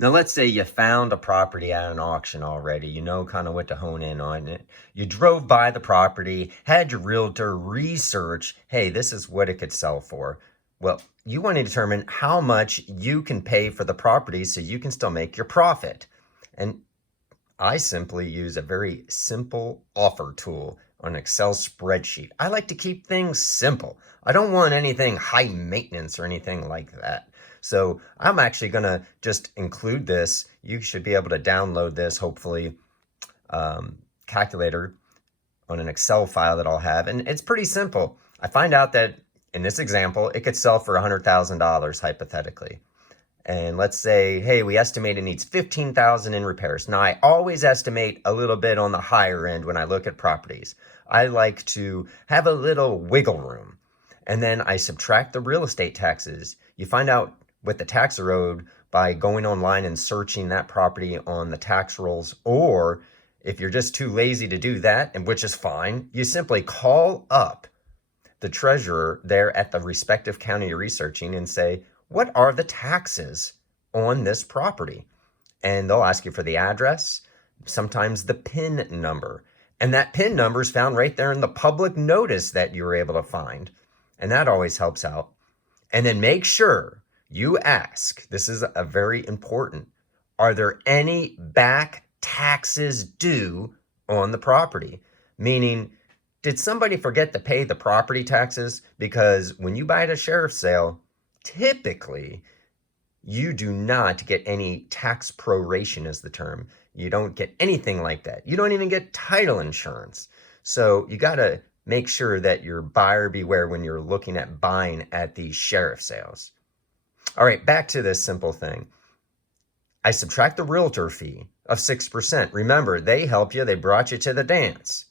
Now, let's say you found a property at an auction already. You know kind of what to hone in on it. You drove by the property, had your realtor research, hey, this is what it could sell for. Well, you want to determine how much you can pay for the property so you can still make your profit. And I simply use a very simple offer tool on an Excel spreadsheet. I like to keep things simple. I don't want anything high maintenance or anything like that. So I'm actually going to just include this. You should be able to download this, hopefully, calculator on an Excel file that I'll have. And it's pretty simple. I find out that in this example, it could sell for $100,000 hypothetically. And let's say, hey, we estimate it needs $15,000 in repairs. Now, I always estimate a little bit on the higher end when I look at properties. I like to have a little wiggle room. And then I subtract the real estate taxes. You find out what the tax are owed by going online and searching that property on the tax rolls. Or if you're just too lazy to do that, and which is fine, you simply call up the treasurer there at the respective county you're researching and say, what are the taxes on this property? And they'll ask you for the address, sometimes the PIN number. And that PIN number is found right there in the public notice that you were able to find. And that always helps out. And then make sure you ask, this is a very important, are there any back taxes due on the property? Meaning, did somebody forget to pay the property taxes? Because when you buy at a sheriff's sale, typically, you do not get any tax proration is the term. You don't get anything like that. You don't even get title insurance. So you got to make sure that you're buyer beware when you're looking at buying at these sheriff sales. All right, back to this simple thing. I subtract the realtor fee of 6%. Remember, they helped you. They brought you to the dance.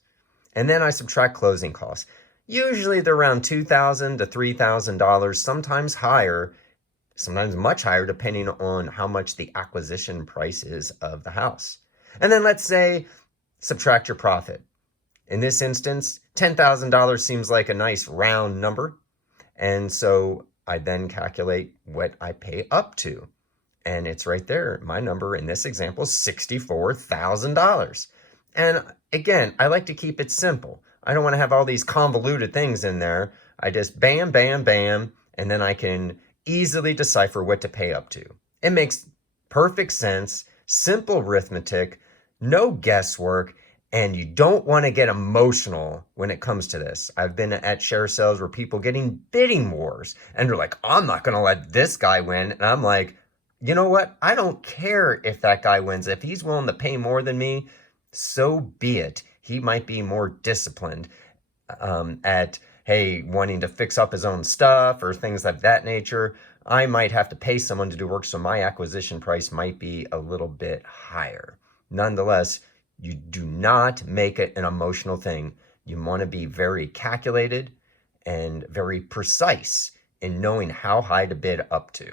And then I subtract closing costs. Usually they're around $2,000 to $3,000, sometimes higher, sometimes much higher, depending on how much the acquisition price is of the house. And then let's say subtract your profit. In this instance, $10,000 seems like a nice round number. And so I then calculate what I pay up to. And it's right there. My number in this example is $64,000. And again, I like to keep it simple. I don't want to have all these convoluted things in there. I just bam, bam, bam, and then I can easily decipher what to pay up to. It makes perfect sense, simple arithmetic, no guesswork, and you don't want to get emotional when it comes to this. I've been at share sales where people getting bidding wars, and they're like, I'm not going to let this guy win. And I'm like, you know what? I don't care if that guy wins. If he's willing to pay more than me, so be it. He might be more disciplined at, hey, wanting to fix up his own stuff or things of that nature. I might have to pay someone to do work, so my acquisition price might be a little bit higher. Nonetheless, you do not make it an emotional thing. You want to be very calculated and very precise in knowing how high to bid up to.